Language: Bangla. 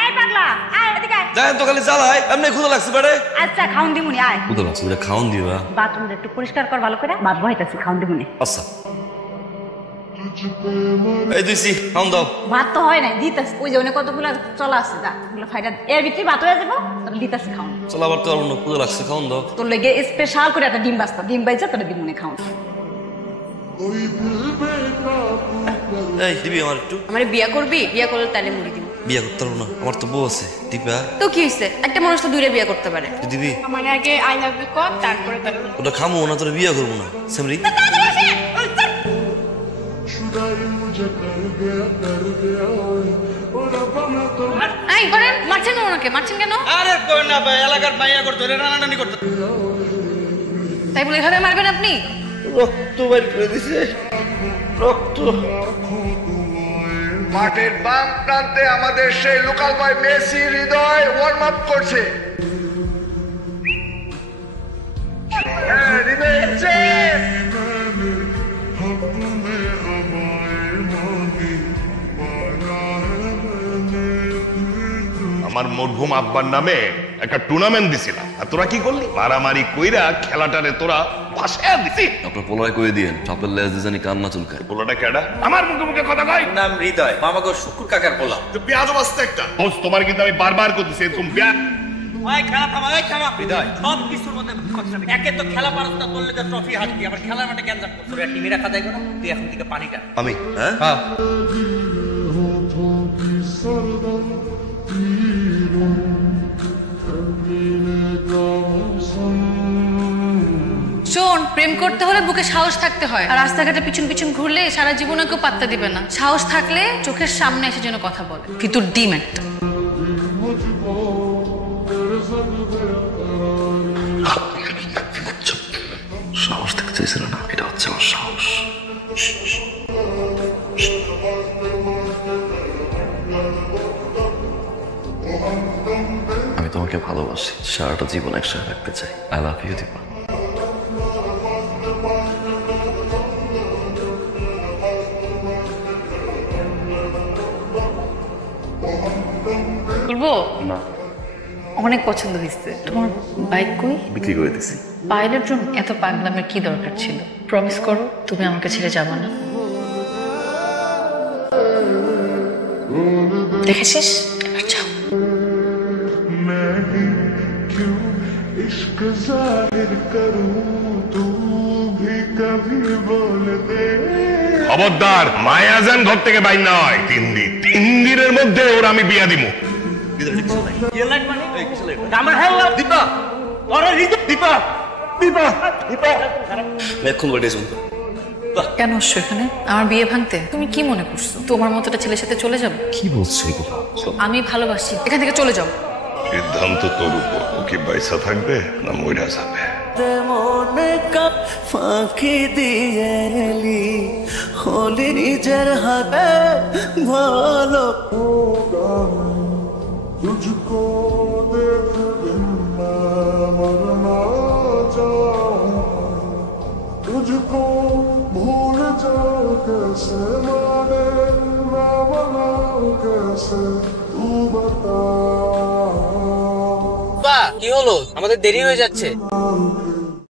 এই পাগলা আয় এদিকে আয়। দেখেন তো খালি জ্বালাই এমনি ক্ষুধা লাগছে বেড়ে। আচ্ছা খাউন দিমুনি আয়। ক্ষুধা লাগছে বেড়ে খাওন দিবা। বাথরুমটা একটু পরিষ্কার কর ভালো করে। ভাত বহাইতাছি খাউন দিমুনি। আচ্ছা এই দিছি খাওন দাও। ভাত তো হয় নাই দিতাছি। ওই যে অনেক কতগুলো চলা আছে যা ওগুলো ফাইটা এর ভিতরে ভাত হয়ে যাবো তাহলে দিতাছি খাউন। চল আবার তো আর অন্য ক্ষুধা লাগছে খাওন দাও। তোর লেগে স্পেশাল করে একটা ডিম বাস্তা ডিম বাইজা তোর দিমুনি খাউন। এই দিবি আমার একটু। আমারে বিয়া করবি? বিয়া করলে তাহলে মুড়ি দিব। বিয়া করতে পারবো না আমার তো বউ আছে দিবা। তো কি হইছে একটা মানুষ তো দুইটা বিয়া করতে পারে। তুই দিবি? আমার আগে আই লাভ ইউ কর তারপরে ওটা খামো না তোর বিয়া করবো না সেমরি। আই করেন মারছেন ওনাকে মারছেন কেন? আরে কই না ভাই এলাকার মাইয়া করতে রে রানানি করতে। তাই বলে এভাবে মারবেন আপনি? রক্ত বাইর করে দিছে রক্ত। মাঠের বাম প্রান্তে আমাদের সেই লোকাল বয় মেসি হৃদয় ওয়ার্ম আপ করছে। আমার মরহুম আব্বার নামে একটা টুর্নামেন্ট দিছিলাম আর তোরা কি করলি? মারামারি কইরা খেলাটারে তোরা ভাসায়া দিছি। আপনার পোলায় কয়ে দিয়েন চাপের লেজ দিয়ে জানি কান্না চুলকায়। পোলাটা কেডা? আমার মুখে মুখে কথা কয়। নাম হৃদয় মামাকে শুকুর কাকার পোলা। তুই পেঁয়াজ বাস্তা একটা বস। তোমার কিন্তু আমি বারবার করতেছি এরকম ওই খেলা থামা ওই থামা হৃদয় সব কিছুর মধ্যে কথা একে তো খেলা পারছ না বললে যে ট্রফি হারতি আবার খেলার মাঠে কেন যাচ্ছ? তোর টিমে রাখা যায় না তুই এখন থেকে পানিটা আমি হ্যাঁ শোন, প্রেম করতে হলে বুকে সাহস থাকতে হয়। আর রাস্তাঘাটে পিছন পিছন ঘুরলে সারা জীবনে কেউ পাত্তা দিবে না। সাহস থাকলে চোখের সামনে এসে যেন কথা বলে। ভিতর ডিম একটা। সাহস থাকতে চাইছিল না, এটা হচ্ছে আমার সাহস। আমি তোমাকে ভালোবাসি, সারাটা জীবন একসাথে রাখতে চাই। I love you Deepa. বলবো না, অনেক পছন্দ হয়েছে। তোমার বাইক কই? বিক্রি করে দিছি। পাইলের জন্য এত পাগলামের কি দরকার ছিল? প্রমিস করো তুমি আমাকে ছেড়ে যাবে না। দেখেছিস? এবার যাও। খবরদার মায়াজান ঘর থেকে বাইর না হয়। 3 দিন 3 দিনের মধ্যে ওর আমি বিয়া দিব। আমার হাল্লা দীপা ওরে হৃদয় দীপা দীপা দীপা এখন বডি শুন। কেন আসছো এখানে? আমার বিয়ে ভাঙতে? তুমি কি মনে করছো তোমার মতো একটা ছেলের সাথে চলে যাবো? কি বলছো এগুলো? আমি ভালোবাসি, এখান থেকে চলে যাও। সিদ্ধান্ত তোর উপর। ও কি বাইসা থাকবে না মইরা যাবে? মনে কাপ ফাঁকি দিয়েলি হলি নিজের হাতে ভালো। तुझको देख मैं मरना चाहूं, तुझको भूल जाऊं कैसे माने मैं मनाऊं कैसे तू बता। কি হলো? আমাদের দেরি হয়ে যাচ্ছে।